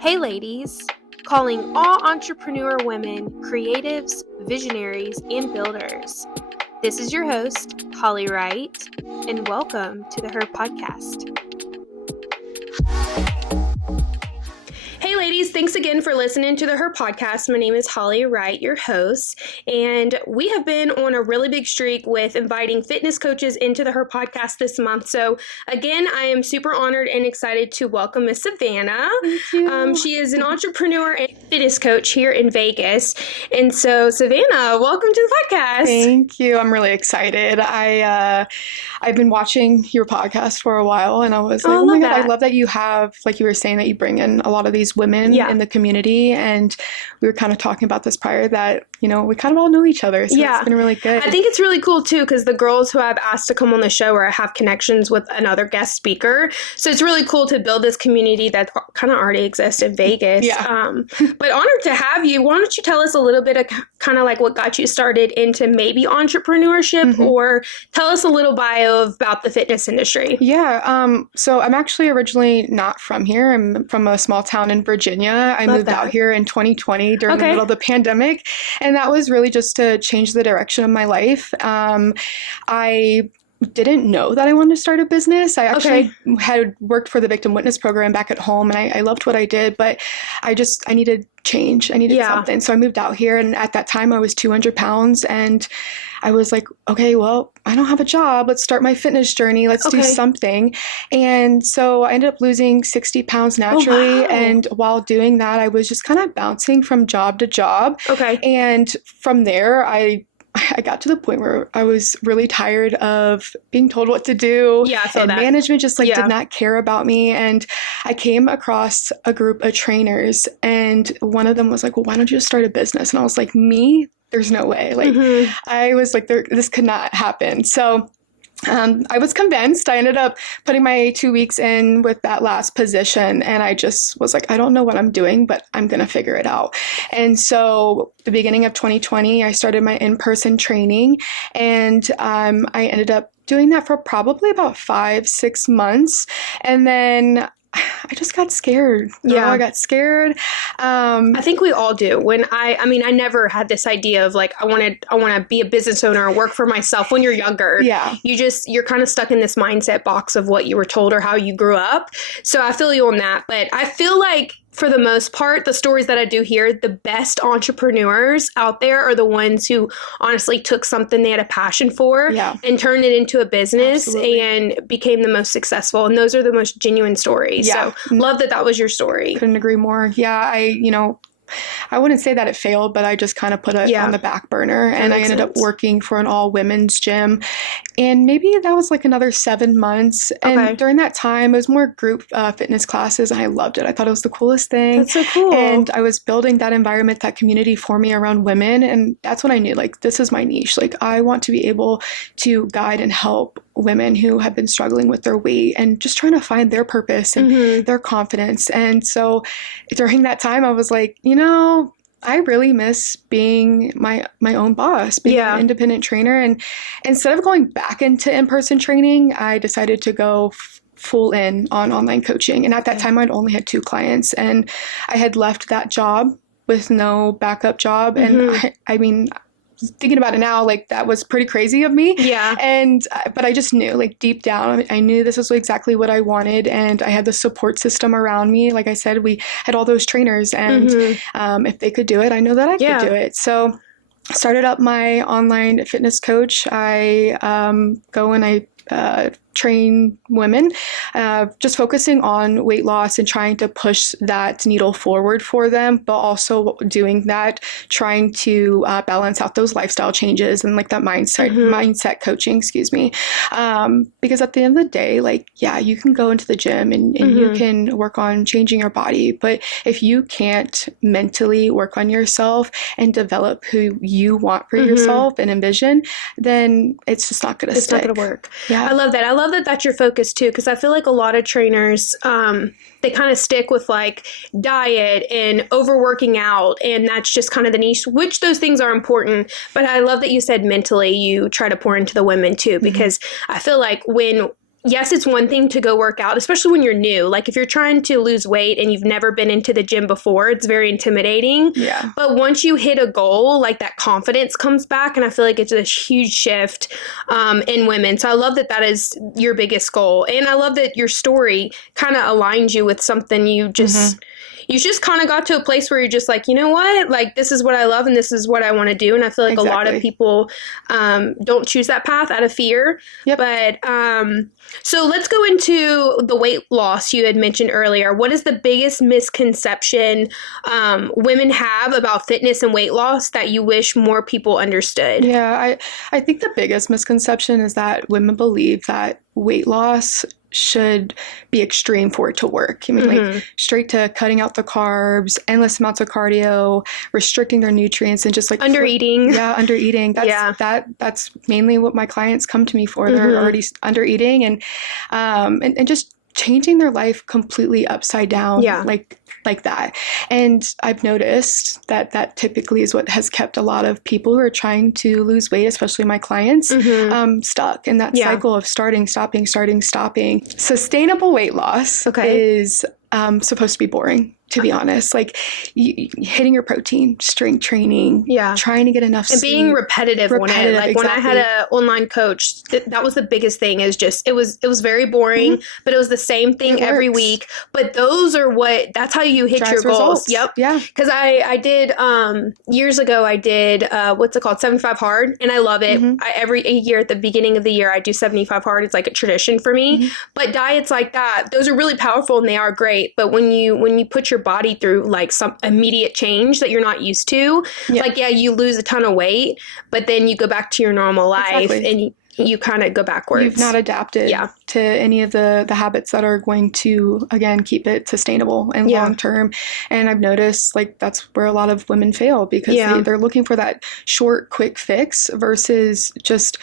Hey ladies, calling all entrepreneur women, creatives, visionaries, and builders. This is your host, Holly Wright, and welcome to the Her Podcast. Hey ladies, thanks again for listening to the Her Podcast. My name is Holly Wright, your host, and we have been on a really big streak with inviting fitness coaches into the Her Podcast this month. So again, I am super honored and excited to welcome Miss Savannah. Thank you. She is an entrepreneur and fitness coach here in Vegas. And so Savannah, welcome to the podcast. Thank you. I'm really excited. I've been watching your podcast for a while, and I was like, oh my God, I love that you have, like you were saying, that you bring in a lot of these women in the community. And we were kind of talking about this prior that, you know, we kind of all know each other. So it's been really good. I think it's really cool too, because the girls who I've asked to come on the show or have connections with another guest speaker. So it's really cool to build this community that kind of already exists in Vegas. But honored to have you. Why don't you tell us a little bit of kind of like what got you started into maybe entrepreneurship, or tell us a little bio about the fitness industry. So I'm actually originally not from here. I'm from a small town in Virginia. I moved out here in 2020 during the middle of the pandemic. And that was really just to change the direction of my life. I didn't know that I wanted to start a business. I actually had worked for the victim witness program back at home, and I loved what I did, but I needed change. I needed something. So I moved out here, and at that time I was 200 pounds, and I was like, okay, well, I don't have a job. Let's start my fitness journey. Let's do something. And so I ended up losing 60 pounds naturally. And while doing that, I was just kind of bouncing from job to job. And from there, I got to the point where I was really tired of being told what to do. And management just did not care about me. And I came across a group of trainers, and one of them was like, well, why don't you just start a business? And I was like, me? There's no way. I was like, this could not happen. So I was convinced. I ended up putting my 2 weeks in with that last position, and I just was like, I don't know what I'm doing, but I'm going to figure it out. And so the beginning of 2020, I started my in-person training, and I ended up doing that for probably about 5-6 months. And then I just got scared. I got scared. I think we all do. When I never had this idea of like, I want to be a business owner or work for myself when you're younger. You're kind of stuck in this mindset box of what you were told or how you grew up. So I feel you on that. But I feel like for the most part, the stories that I do hear, the best entrepreneurs out there are the ones who honestly took something they had a passion for and turned it into a business and became the most successful. And those are the most genuine stories. So love that was your story. Couldn't agree more. I wouldn't say that it failed, but I just kind of put it on the back burner, and I ended up working for an all women's gym, and maybe that was like another 7 months. And during that time, it was more group fitness classes, and I loved it. I thought it was the coolest thing. That's so cool. And I was building that environment, that community for me around women. And that's when I knew, like, this is my niche. Like, I want to be able to guide and help women who have been struggling with their weight and just trying to find their purpose and their confidence. And so during that time, I was like, I really miss being my own boss, being an independent trainer. And instead of going back into in-person training, I decided to go full in on online coaching. And at that time, I'd only had 2 clients, and I had left that job with no backup job. And I mean, thinking about it now, like, that was pretty crazy of me. But I just knew, like, deep down, I knew this was exactly what I wanted. And I had the support system around me. Like I said, we had all those trainers, and if they could do it, I know that I could do it. So I started up my online fitness coach. I go and I train women, just focusing on weight loss and trying to push that needle forward for them, but also doing that, trying to balance out those lifestyle changes and like that mindset coaching, because at the end of the day, like, you can go into the gym and you can work on changing your body, but if you can't mentally work on yourself and develop who you want for yourself and envision, then it's just not going to stick. It's not going to work. I love that. I love that that's your focus too, because I feel like a lot of trainers, they kind of stick with like diet and overworking out, and that's just kind of the niche, which those things are important. But I love that you said mentally you try to pour into the women too, because I feel like when yes, it's one thing to go work out, especially when you're new. Like if you're trying to lose weight and you've never been into the gym before, it's very intimidating. Yeah. But once you hit a goal, like that confidence comes back. And I feel like it's a huge shift in women. So I love that that is your biggest goal. And I love that your story kind of aligns you with something you just... You just kind of got to a place where you're just like, you know what? Like, this is what I love and this is what I want to do. And I feel like a lot of people don't choose that path out of fear. Yep. But so let's go into the weight loss you had mentioned earlier. What is the biggest misconception women have about fitness and weight loss that you wish more people understood? Yeah, I think the biggest misconception is that women believe that weight loss should be extreme for it to work. I mean, like straight to cutting out the carbs, endless amounts of cardio, restricting their nutrients, and just like undereating. Undereating. That's mainly what my clients come to me for. They're already undereating and just changing their life completely upside down. Like that. And I've noticed that that typically is what has kept a lot of people who are trying to lose weight, especially my clients, stuck in that cycle of starting, stopping, starting, stopping. Sustainable weight loss is supposed to be boring, to be honest. Like hitting your protein, strength training, trying to get enough sleep. And being repetitive on it. Like when I had an online coach, that was the biggest thing, is just, it was very boring, but it was the same thing every week. But that's how you hit your goals. Yep. Yeah. Because I did, years ago, I did, what's it called? 75 hard. And I love it. Every year at the beginning of the year, I do 75 hard. It's like a tradition for me. But diets like that, those are really powerful and they are great. But when you put your body through like some immediate change that you're not used to, you lose a ton of weight, but then you go back to your normal life and you kind of go backwards. You've not adapted to any of the habits that are going to, again, keep it sustainable and long term. And I've noticed like that's where a lot of women fail, because they're looking for that short, quick fix versus just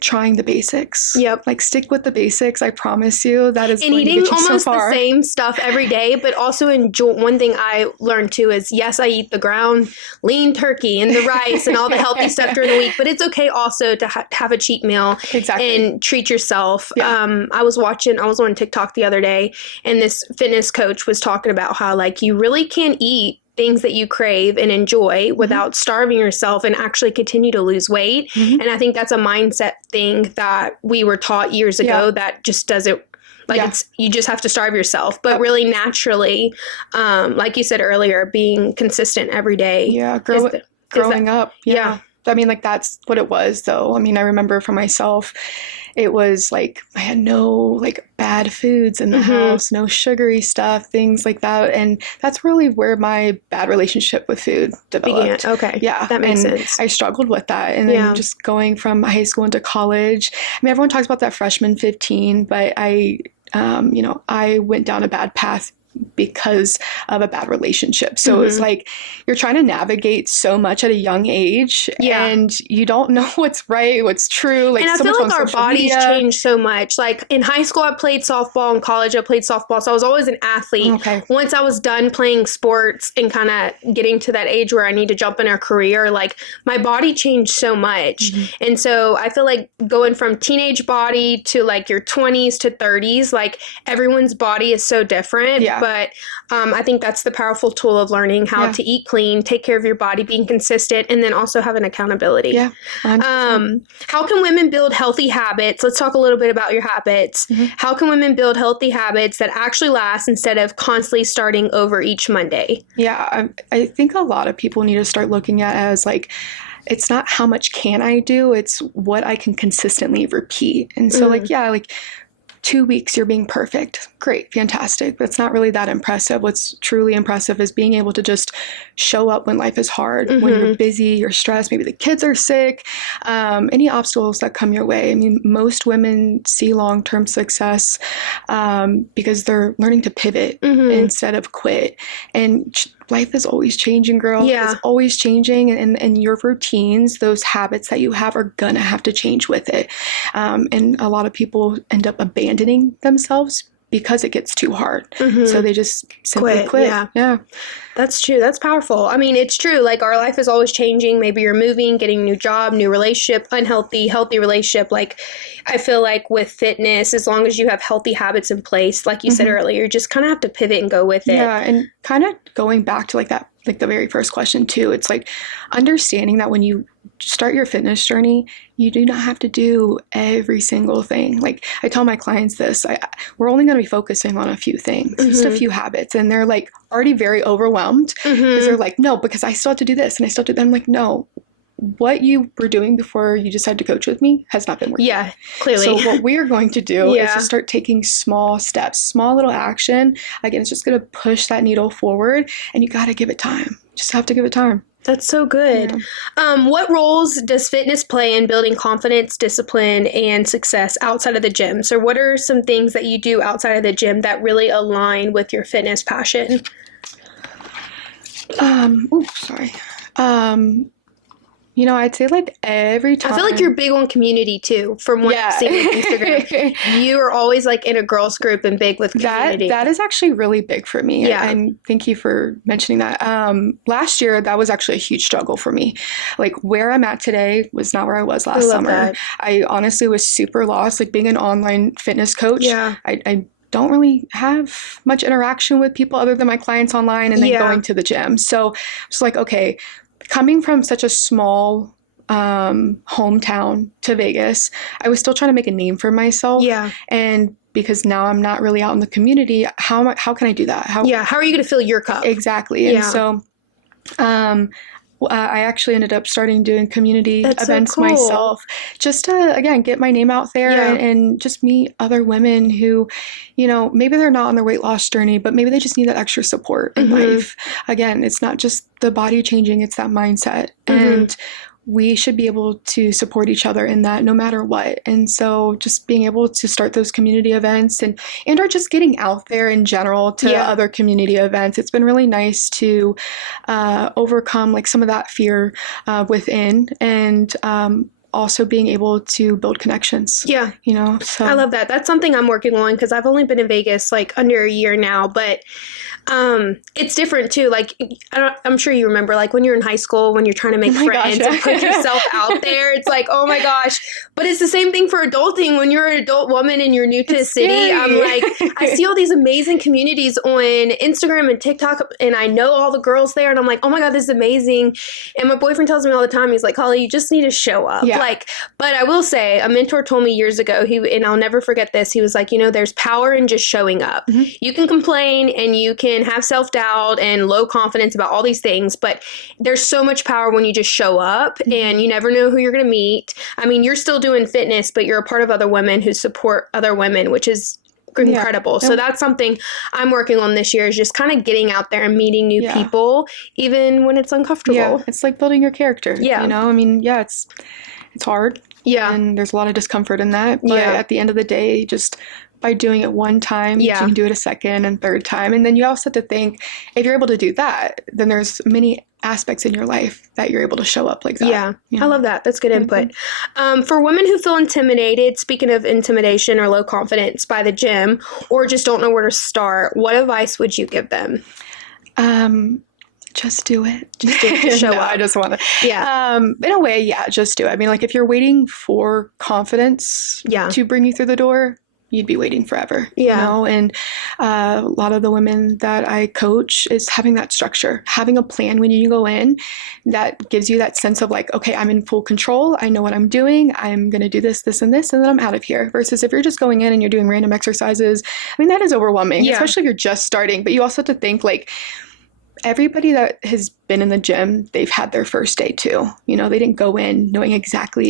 trying the basics. Like stick with the basics. I promise you that is and going to eating get you almost so far. The same stuff every day, but also enjoy. One thing I learned too is, yes, I eat the ground lean turkey and the rice and all the healthy stuff during the week, but it's okay also to have a cheat meal and treat yourself. I was on TikTok the other day, and this fitness coach was talking about how like you really can't eat things that you crave and enjoy without starving yourself and actually continue to lose weight. And I think that's a mindset thing that we were taught years ago that just doesn't, it's, you just have to starve yourself, but really naturally, like you said earlier, being consistent every day. Growing up. I mean, like, that's what it was, though. I mean, I remember for myself, it was like I had no like bad foods in the house, no sugary stuff, things like that. And that's really where my bad relationship with food developed. Okay. Yeah. That makes sense. I struggled with that. And then just going from high school into college, I mean, everyone talks about that freshman 15, but I went down a bad path because of a bad relationship. So it's like you're trying to navigate so much at a young age and you don't know what's right, what's true. Like, and I so feel much like our bodies change so much. Like in high school, I played softball. In college, I played softball. So I was always an athlete. Once I was done playing sports and kind of getting to that age where I need to jump in a career, like my body changed so much. And so I feel like going from teenage body to like your 20s to 30s, like everyone's body is so different. But I think that's the powerful tool of learning how to eat clean, take care of your body, being consistent, and then also have an accountability. How can women build healthy habits? Let's talk a little bit about your habits. How can women build healthy habits that actually last instead of constantly starting over each Monday? I think a lot of people need to start looking at it as like, it's not how much can I do, it's what I can consistently repeat. And so 2 weeks, you're being perfect. Great, fantastic. But it's not really that impressive. What's truly impressive is being able to just show up when life is hard, when you're busy, you're stressed, maybe the kids are sick, any obstacles that come your way. I mean, most women see long-term success because they're learning to pivot instead of quit. And life is always changing, girl. It's always changing. And your routines, those habits that you have, are going to have to change with it. And a lot of people end up abandoning themselves because it gets too hard. So they just simply quit. Yeah. That's true. That's powerful. I mean, it's true. Like, our life is always changing. Maybe you're moving, getting a new job, new relationship, unhealthy, healthy relationship. Like, I feel like with fitness, as long as you have healthy habits in place, like you said earlier, you just kind of have to pivot and go with it. Yeah. And kind of going back to like that, like the very first question too, it's like understanding that when you start your fitness journey, you do not have to do every single thing. Like, I tell my clients this, we're only going to be focusing on a few things, just a few habits. And they're like already very overwhelmed because they're like, no, because I still have to do this and I still do that. I'm like, no, what you were doing before you decided to coach with me has not been working. Yeah, clearly. So what we are going to do is just start taking small steps, small little action. Again, it's just going to push that needle forward, and you got to give it time. Just have to give it time. That's so good. Yeah. What roles does fitness play in building confidence, discipline, and success outside of the gym? So what are some things that you do outside of the gym that really align with your fitness passion? I'd say like every time. I feel like you're big on community too, from what I've seen on Instagram. You are always like in a girls group and big with community. That is actually really big for me. Yeah. And thank you for mentioning that. Last year, that was actually a huge struggle for me. Like, where I'm at today was not where I was last summer. That. I honestly was super lost. Like, being an online fitness coach, I don't really have much interaction with people other than my clients online and then going to the gym. So it's like, okay, coming from such a small hometown to Vegas, I was still trying to make a name for myself. Yeah. And because now I'm not really out in the community, how can I do that? How are you going to fill your cup? Exactly. And so I actually ended up starting doing community events myself, just to, again, get my name out there and just meet other women who, maybe they're not on their weight loss journey, but maybe they just need that extra support in life. Again, it's not just the body changing, it's that mindset. And we should be able to support each other in that no matter what. And so just being able to start those community events and or just getting out there in general to other community events, it's been really nice to overcome like some of that fear within, and also being able to build connections. Yeah. So I love that. That's something I'm working on because I've only been in Vegas like under a year now, but it's different too. Like, I'm sure you remember, like when you're in high school, when you're trying to make friends and put yourself out there, it's like, oh my gosh. But it's the same thing for adulting. When you're an adult woman and you're new to the city, I'm like, I see all these amazing communities on Instagram and TikTok, and I know all the girls there, and I'm like, oh my God, this is amazing. And my boyfriend tells me all the time, he's like, Holly, you just need to show up. Yeah. Like, but I will say, a mentor told me years ago, and I'll never forget this, he was like, there's power in just showing up. You can complain and you can have self-doubt and low confidence about all these things, but there's so much power when you just show up, and you never know who you're going to meet. I mean, you're still doing fitness, but you're a part of other women who support other women, which is incredible. So that's something I'm working on this year, is just kind of getting out there and meeting new people, even when it's uncomfortable. Yeah, it's like building your character. Yeah. I mean, it's hard. Yeah. And there's a lot of discomfort in that. But at the end of the day, just by doing it one time, you can do it a second and third time. And then you also have to think, if you're able to do that, then there's many aspects in your life that you're able to show up like that. Yeah. I love that. That's good input. For women who feel intimidated, speaking of intimidation or low confidence by the gym, or just don't know where to start, what advice would you give them? Just do it. Just do it. Just show up. I just want to. Yeah. In a way, just do it. I mean, like, if you're waiting for confidence to bring you through the door, you'd be waiting forever. Yeah. And a lot of the women that I coach is having that structure, having a plan when you go in that gives you that sense of like, okay, I'm in full control. I know what I'm doing. I'm going to do this, this, and this, and then I'm out of here. Versus if you're just going in and you're doing random exercises, I mean, that is overwhelming, especially if you're just starting. But you also have to think, like, everybody that has been in the gym, they've had their first day too. They didn't go in knowing exactly.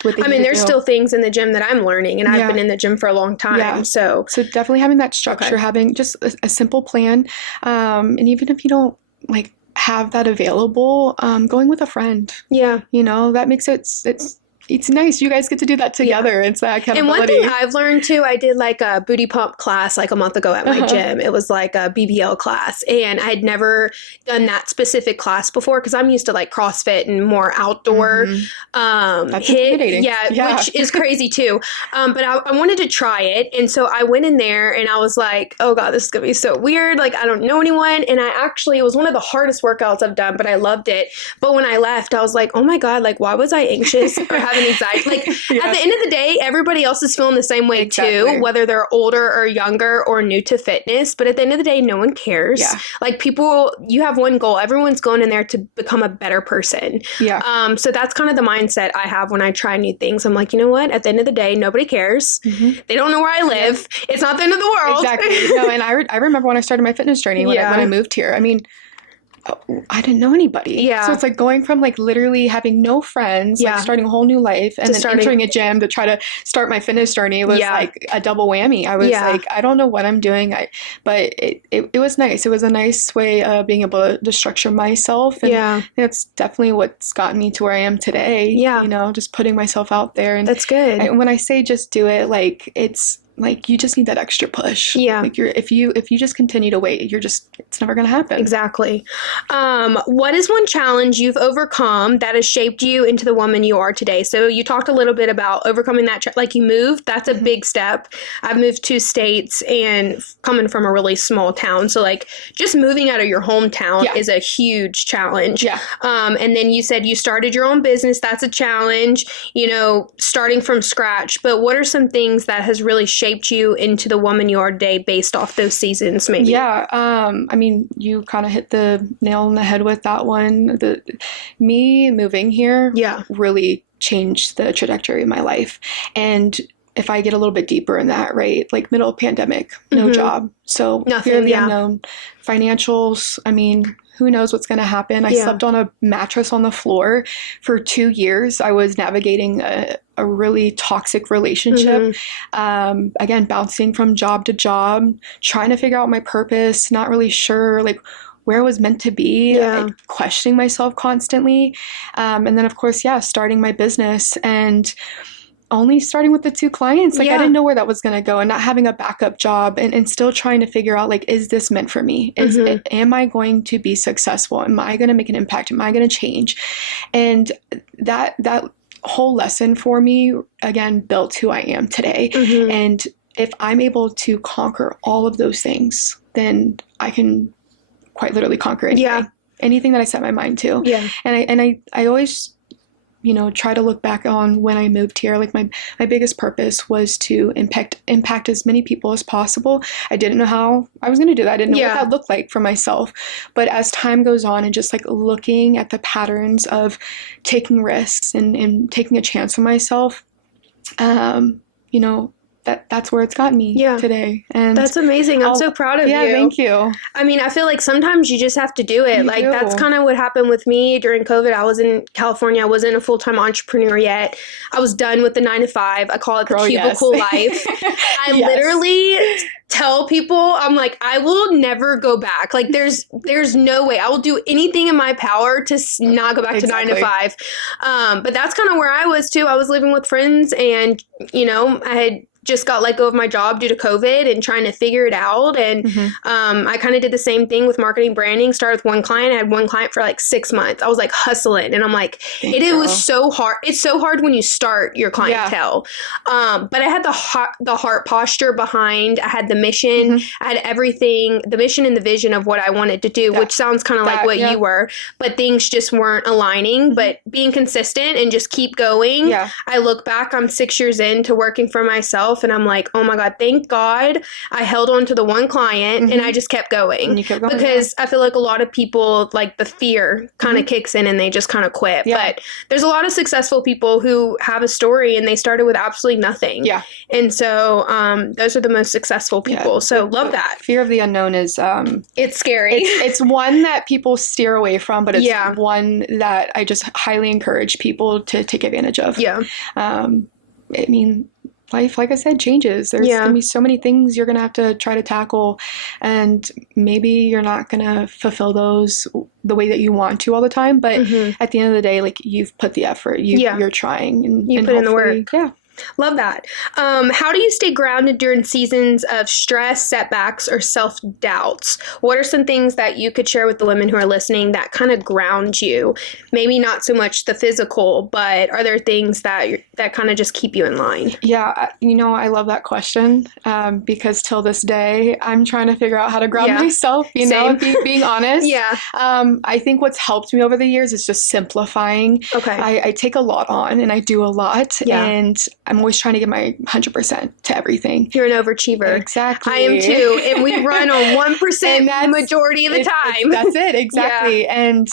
What I mean, there's still things in the gym that I'm learning, and I've been in the gym for a long time. Yeah. So definitely having that structure, having just a simple plan. And even if you don't have that available, going with a friend. Yeah. That makes it's it's nice. You guys get to do that together. It's that accountability. And one thing I've learned too, I did like a booty pump class like a month ago at my gym. It was like a BBL class, and I had never done that specific class before because I'm used to like CrossFit and more outdoor That's intimidating. Yeah, which is crazy too. But I wanted to try it, and so I went in there and I was like, oh God, this is gonna be so weird. Like I don't know anyone, and it was one of the hardest workouts I've done, but I loved it. But when I left, I was like, oh my God, like why was I anxious or having anxiety? Like at the end of the day, everybody else is feeling the same way too, whether they're older or younger or new to fitness. But at the end of the day, no one cares. Yeah. Like people, you have one goal. Everyone's going in there to become a better person. Yeah. So that's kind of the mindset I have when I try new things. I'm like, you know what? At the end of the day, nobody cares. They don't know where I live. It's not the end of the world. Exactly. No, and I remember when I started my fitness journey, when I moved here. I mean, I didn't know anybody. Yeah. So it's like going from like literally having no friends, like starting a whole new life, and then entering a gym to try to start my fitness journey was like a double whammy. I was like, I don't know what I'm doing. But it was nice. It was a nice way of being able to structure myself. And that's definitely what's gotten me to where I am today. Yeah. You know, just putting myself out there. And that's good. When I say just do it, like it's like you just need that extra push. Yeah. Like if you just continue to wait, it's never going to happen. Exactly. What is one challenge you've overcome that has shaped you into the woman you are today? So you talked a little bit about overcoming that, like you moved, that's a big step. I've moved 2 states and coming from a really small town. So like just moving out of your hometown is a huge challenge. Yeah. And then you said you started your own business. That's a challenge, you know, starting from scratch. But what are some things that has really shaped you into the woman you are today based off those seasons, maybe? Yeah. I mean, you kind of hit the nail on the head with that one. Me moving here really changed the trajectory of my life. And if I get a little bit deeper in that, right, like middle of pandemic, no job. So fear of the unknown, financials, I mean, who knows what's going to happen? I slept on a mattress on the floor for 2 years. I was navigating a really toxic relationship. Again, bouncing from job to job, trying to figure out my purpose, not really sure like where I was meant to be, questioning myself constantly. And then of course, starting my business and only starting with the 2 clients. Like I didn't know where that was going to go, and not having a backup job and still trying to figure out like, is this meant for me? Am I going to be successful? Am I going to make an impact? Am I going to change? And that whole lesson for me, again, built who I am today. And if I'm able to conquer all of those things, then I can quite literally conquer anything. Anything that I set my mind to. Yeah. And I always, you know, try to look back on when I moved here. Like my biggest purpose was to impact as many people as possible. I didn't know how I was going to do that. I didn't know what that looked like for myself. But as time goes on and just like looking at the patterns of taking risks and taking a chance on myself, you know, that's where it's gotten me today. And that's amazing. I'm so proud of you. Yeah, thank you. I mean, I feel like sometimes you just have to do it. That's kind of what happened with me during COVID. I was in California. I wasn't a full-time entrepreneur yet. I was done with the 9-to-5. I call it the cubicle life. I literally tell people, I'm like, I will never go back. Like there's no way. I will do anything in my power to not go back to 9-to-5. But that's kind of where I was too. I was living with friends, and you know, I had just got let go of my job due to COVID and trying to figure it out. And I kind of did the same thing with marketing branding. Started with one client. I had one client for like 6 months. I was like hustling, and I'm like, it was so hard. It's so hard when you start your clientele. But I had the heart posture behind. I had the mission. I had everything, the mission and the vision of what I wanted to do, which sounds kind of like what you were, but things just weren't aligning. But being consistent and just keep going. I look back, I'm 6 years into working for myself, and I'm like, oh my God, thank God I held on to the one client and I just kept going. And you kept going, because I feel like a lot of people, like the fear kind of kicks in and they just kind of quit. But there's a lot of successful people who have a story and they started with absolutely nothing. And so those are the most successful people. So love that. Fear of the unknown is it's scary. It's one that people steer away from, but it's one that I just highly encourage people to take advantage of. I mean, life, like I said, changes. There's going to be so many things you're going to have to try to tackle. and maybe you're not going to fulfill those the way that you want to all the time, but at the end of the day, like, you've put the effort, you're trying, and you put in the work. Yeah. Love that. How do you stay grounded during seasons of stress, setbacks, or self-doubts? What are some things that you could share with the women who are listening that kind of ground you? Maybe not so much the physical, but are there things that kind of just keep you in line? Yeah, I love that question, because till this day, I'm trying to figure out how to ground myself, being honest. Yeah. I think what's helped me over the years is just simplifying. Okay. I take a lot on, and I do a lot, and I'm always trying to give my 100% to everything. You're an overachiever. Exactly. I am too. And we run on 1% majority of the time. That's it. Exactly. Yeah. And,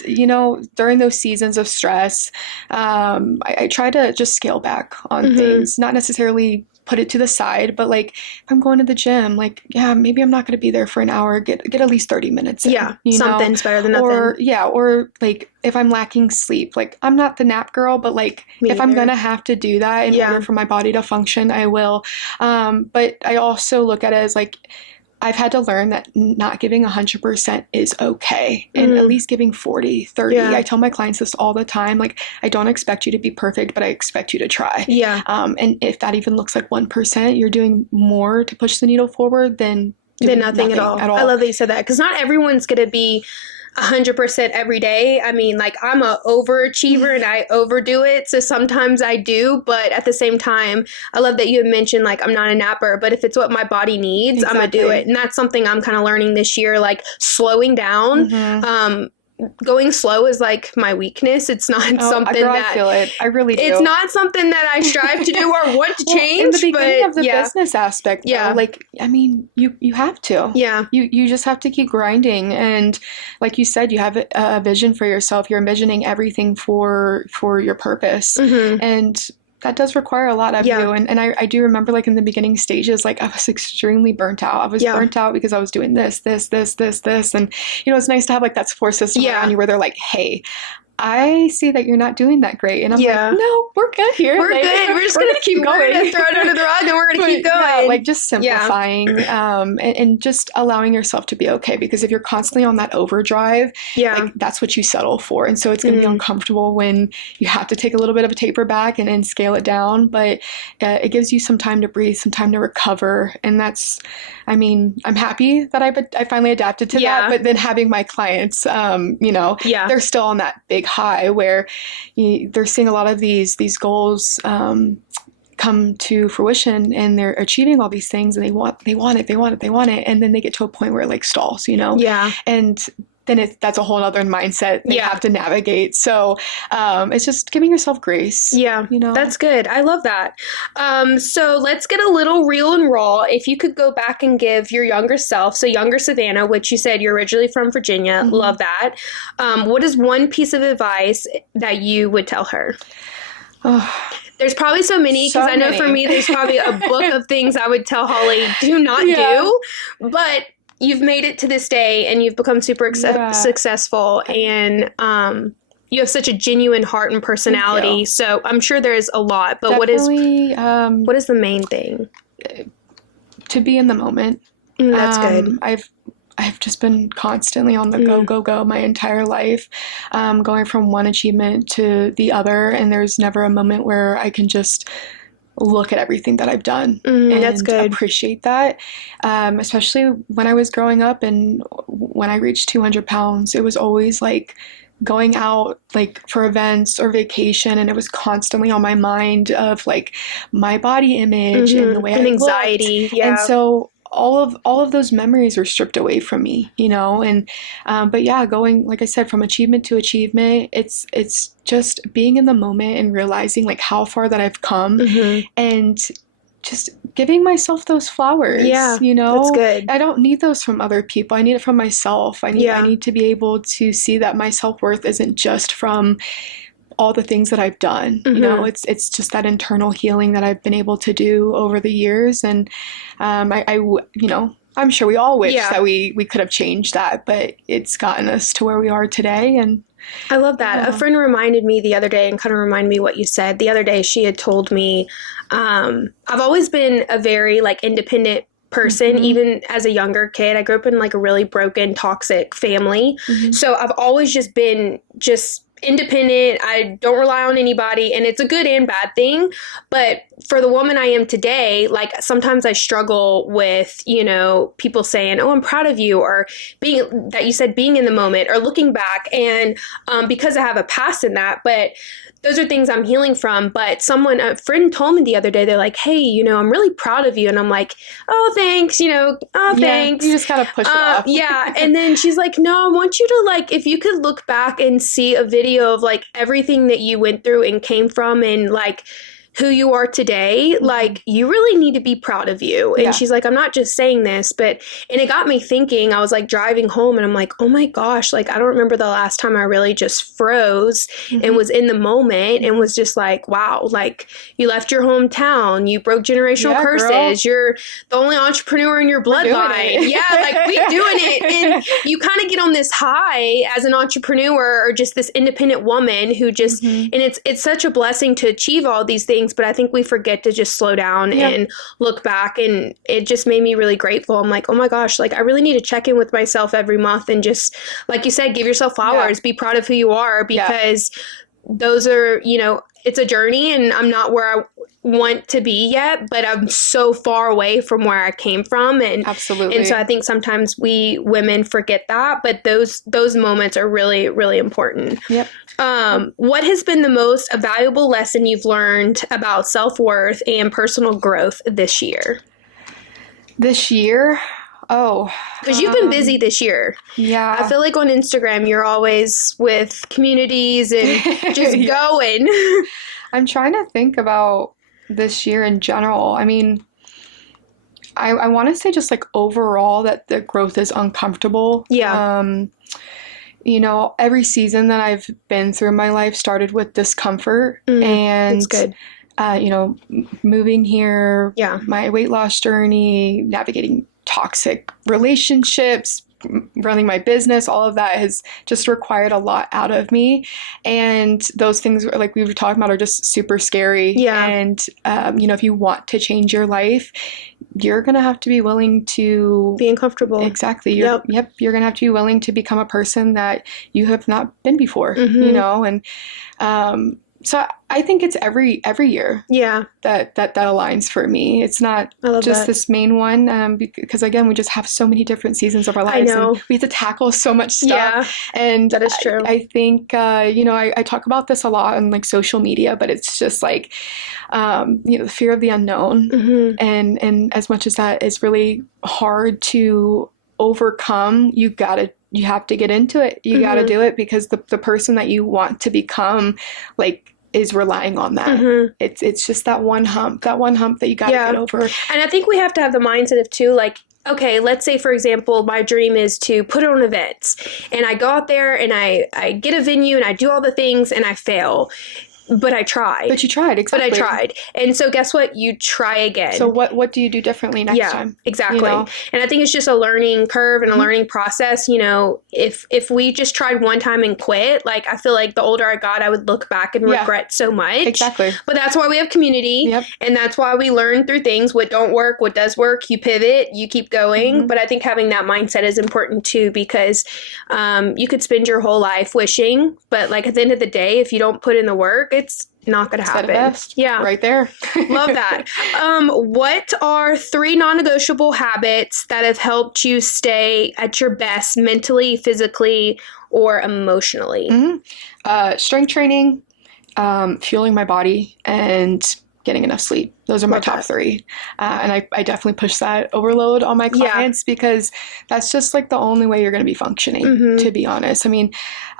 during those seasons of stress, I try to just scale back on things, not necessarily put it to the side, but like, if I'm going to the gym, like, maybe I'm not going to be there for an hour, get at least 30 minutes in, something's better than nothing. Or like, if I'm lacking sleep, like, I'm not the nap girl, but like, if I'm going to have to do that in order for my body to function, I will. But I also look at it as like, I've had to learn that not giving 100% is okay, and at least giving 40, 30. I tell my clients this all the time. Like, I don't expect you to be perfect, but I expect you to try. Yeah. And if that even looks like 1%, you're doing more to push the needle forward than nothing at all. I love that you said that, because not everyone's going to be 100% every day. I mean, like, I'm a overachiever and I overdo it. So sometimes I do, but at the same time, I love that you had mentioned, like, I'm not a napper, but if it's what my body needs, I'm going to do it. And that's something I'm kind of learning this year, like slowing down. Going slow is like my weakness. It's not something that I feel it. I really do. It's not something that I strive to do or want to change. In the beginning of the business aspect, though, like, I mean, you have to. Yeah. You just have to keep grinding, and like you said, you have a vision for yourself. You're envisioning everything for your purpose, and that does require a lot of you. And I do remember, like, in the beginning stages, like, I was extremely burnt out. I was burnt out because I was doing this. And, it's nice to have, like, that support system around you where they're like, hey, I see that you're not doing that great. And I'm like, no, we're good here. We're good. We're just going to keep going. We're going to throw it under the rug, and we're going to keep going. Yeah, like, just simplifying and just allowing yourself to be okay. Because if you're constantly on that overdrive, like, that's what you settle for. And so it's going to be uncomfortable when you have to take a little bit of a taper back and scale it down. But it gives you some time to breathe, some time to recover. And that's, I mean, I'm happy that I finally adapted to that. But then having my clients, they're still on that big high where they're seeing a lot of these goals come to fruition, and they're achieving all these things, and they want it, and then they get to a point where it, like, stalls, and then that's a whole other mindset they have to navigate. So it's just giving yourself grace. That's good. I love that. So let's get a little real and raw. If you could go back and give your younger self, so younger Savannah, which you said you're originally from Virginia, love that. What is one piece of advice that you would tell her? There's probably so many, because I know for me, there's probably a book of things I would tell Holly do not do, but you've made it to this day, and you've become super successful, and you have such a genuine heart and personality. So I'm sure there's a lot, but what is the main thing? To be in the moment. That's good. I've just been constantly on the go my entire life, going from one achievement to the other, and there's never a moment where I can just look at everything that I've done and that's good. Appreciate that. Especially when I was growing up, and when I reached 200 pounds, it was always like going out, like, for events or vacation, and it was constantly on my mind of, like, my body image and the way and I anxiety. Looked. And so all of those memories were stripped away from me, and but going, like I said, from achievement to achievement, it's just being in the moment and realizing, like, how far that I've come, and just giving myself those flowers. That's good. I don't need those from other people. I need it from myself. I need to be able to see that my self-worth isn't just from all the things that I've done. It's just that internal healing that I've been able to do over the years. And I'm sure we all wish that we could have changed that, but it's gotten us to where we are today. And I love that. A friend reminded me the other day, and kind of reminded me what you said. The other day, she had told me, I've always been a very, like, independent person, even as a younger kid. I grew up in like a really broken, toxic family. So I've always just been independent. I don't rely on anybody, and it's a good and bad thing. But for the woman I am today, like sometimes I struggle with, you know, people saying, "Oh, I'm proud of you," or being in the moment or looking back. And because I have a past in that, but those are things I'm healing from. But a friend told me the other day, they're like, "Hey, you know, I'm really proud of you." And I'm like, "Oh, thanks." You know, "Oh, thanks." You just kind of push it off. Yeah. And then she's like, "No, I want you to like, if you could look back and see a video of like everything that you went through and came from and like who you are today, like you really need to be proud of you." And she's like, "I'm not just saying this, and it got me thinking." I was like driving home and I'm like, oh my gosh, like I don't remember the last time I really just froze and was in the moment and was just like, wow, like you left your hometown, you broke generational curses, girl. You're the only entrepreneur in your bloodline. Yeah, like we doing it. And you kind of get on this high as an entrepreneur or just this independent woman who just, and it's such a blessing to achieve all these things. But I think we forget to just slow down and look back. And it just made me really grateful. I'm like, oh my gosh, like I really need to check in with myself every month and just, like you said, give yourself flowers, be proud of who you are, because those are, you know, it's a journey and I'm not where I want to be yet, but I'm so far away from where I came from. And absolutely. And so I think sometimes we women forget that, but those moments are really, really important. Yep. What has been the most valuable lesson you've learned about self-worth and personal growth this year? This year? Oh. Because you've been busy this year. Yeah. I feel like on Instagram, you're always with communities and just going. I'm trying to think about this year in general. I mean, I want to say just like overall that the growth is uncomfortable. Yeah. You know, every season that I've been through in my life started with discomfort. And that's good. You know, moving here, my weight loss journey, navigating toxic relationships, running my business, all of that has just required a lot out of me. And those things, like we were talking about, are just super scary. Yeah. And, you know, if you want to change your life, you're going to have to be willing to be uncomfortable. Exactly. You're going to have to be willing to become a person that you have not been before, you know? And, so I think it's every year that aligns for me. It's not just this main one, because again, we just have so many different seasons of our lives. I know. And we have to tackle so much stuff. Yeah, and that is true. I think, you know, I talk about this a lot on like social media, but it's just like, you know, the fear of the unknown. And as much as that is really hard to overcome, you have to get into it. You got to do it, because the person that you want to become, like, is relying on that. It's just that one hump that you got to get over. And I think we have to have the mindset of too, like, okay, let's say, for example, my dream is to put on events, and I go out there and I get a venue and I do all the things and I fail. But I tried. But you tried, exactly. But I tried. And so guess what? You try again. So what do you do differently next time? Exactly. You know? And I think it's just a learning curve and a learning process. You know, if we just tried one time and quit, like I feel like the older I got, I would look back and regret so much. Exactly. But that's why we have community. And that's why we learn through things. What don't work, what does work, you pivot, you keep going. But I think having that mindset is important too, because you could spend your whole life wishing, but like at the end of the day, if you don't put in the work, it's not going to happen. Best. Yeah. Right there. Love that. What are 3 non-negotiable habits that have helped you stay at your best mentally, physically, or emotionally? Strength training, fueling my body, and getting enough sleep. Those are my top 3. And I definitely push that overload on my clients, because that's just like the only way you're going to be functioning, to be honest. I mean,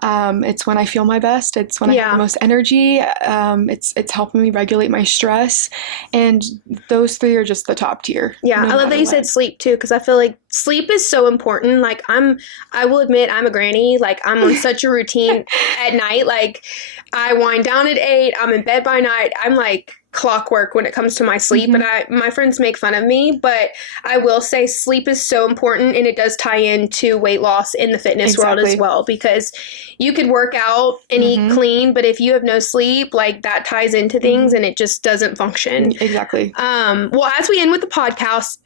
it's when I feel my best. It's when I have the most energy. It's helping me regulate my stress. And those 3 are just the top tier. Yeah. I love that you said sleep too, because I feel like sleep is so important. Like I will admit I'm a granny. Like I'm on such a routine at night. Like I wind down at 8. I'm in bed by night. I'm like clockwork when it comes to my sleep. And my friends make fun of me, but I will say sleep is so important, and it does tie into weight loss in the fitness world as well, because you could work out and eat clean, but if you have no sleep, like that ties into things and it just doesn't function. Exactly. Well, as we end with the podcast,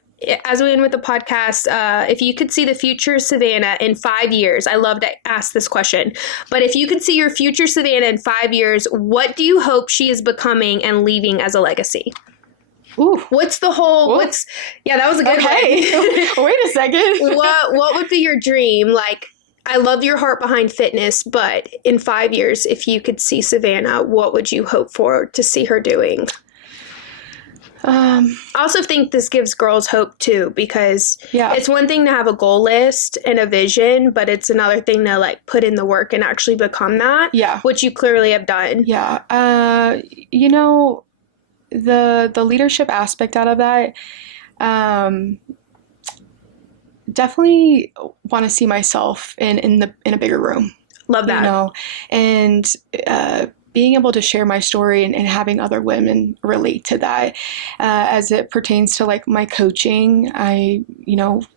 as we end with the podcast, if you could see the future Savannah in 5 years, I love to ask this question, but if you could see your future Savannah in 5 years, what do you hope she is becoming and leaving as a legacy? Ooh. What's the whole, yeah, that was a good one. Wait a second. What would be your dream? Like, I love your heart behind fitness, but in 5 years, if you could see Savannah, what would you hope for to see her doing? I also think this gives girls hope too, because it's one thing to have a goal list and a vision, but it's another thing to like put in the work and actually become that, which you clearly have done. You know, the leadership aspect out of that, definitely want to see myself in a bigger room. Love that. You know, and being able to share my story and having other women relate to that, as it pertains to like my coaching. I,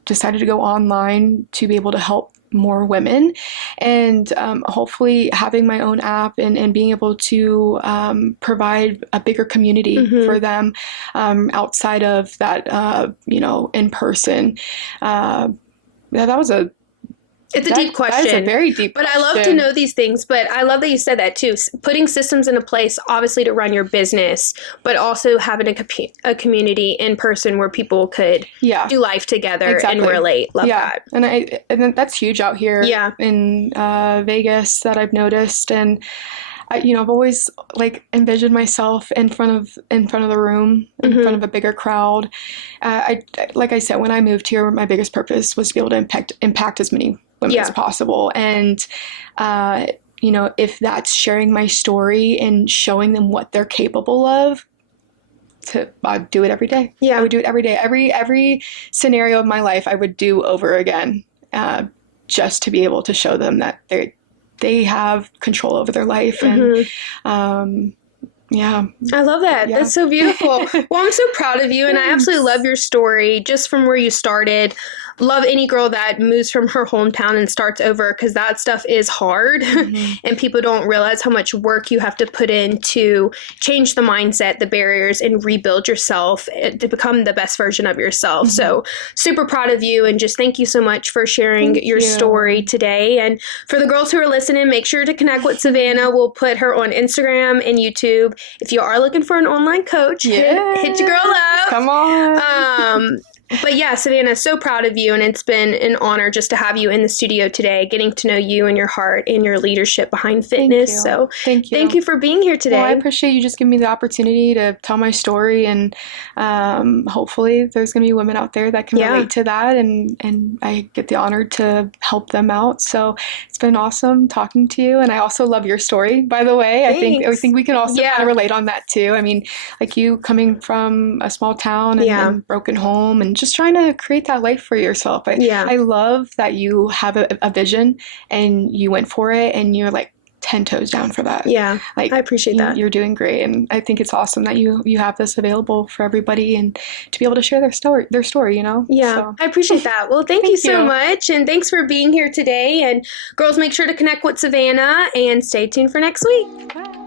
decided to go online to be able to help more women, and hopefully having my own app and being able to provide a bigger community for them outside of that, in person. That was it's a deep question. That is a very deep question. But I love to know these things. But I love that you said that too. Putting systems into place, obviously, to run your business, but also having a community in person where people could do life together and relate. Love that. And that's huge out here in Vegas that I've noticed. And I've always like envisioned myself in front of the room, in front of a bigger crowd. Like I said, when I moved here, my biggest purpose was to be able to impact as many women as possible. And, if that's sharing my story and showing them what they're capable of, I'd do it every day. Yeah. I would do it every day. Every scenario of my life I would do over again, just to be able to show them that they have control over their life. And, I love that. Yeah. That's so beautiful. Well, I'm so proud of you. And I absolutely love your story just from where you started. Love any girl that moves from her hometown and starts over, because that stuff is hard. And people don't realize how much work you have to put in to change the mindset, the barriers, and rebuild yourself to become the best version of yourself. So super proud of you. And just thank you so much for sharing your story today. And for the girls who are listening, make sure to connect with Savannah. We'll put her on Instagram and YouTube. If you are looking for an online coach, hit your girl up. Come on. But yeah, Savannah, so proud of you. And it's been an honor just to have you in the studio today, getting to know you and your heart and your leadership behind fitness. So thank you for being here today. Well, I appreciate you just giving me the opportunity to tell my story. And hopefully there's going to be women out there that can relate to that. And I get the honor to help them out. So it's been awesome talking to you. And I also love your story, by the way. Thanks. I think we can also kind of relate on that too. I mean, like you coming from a small town and broken home and just trying to create that life for yourself. I love that you have a vision and you went for it and you're like 10 toes down for that. Yeah, I appreciate that. You're doing great. And I think it's awesome that you have this available for everybody and to be able to share their story, Yeah, so. I appreciate that. Well, thank you so much. And thanks for being here today. And girls, make sure to connect with Savannah and stay tuned for next week. Bye.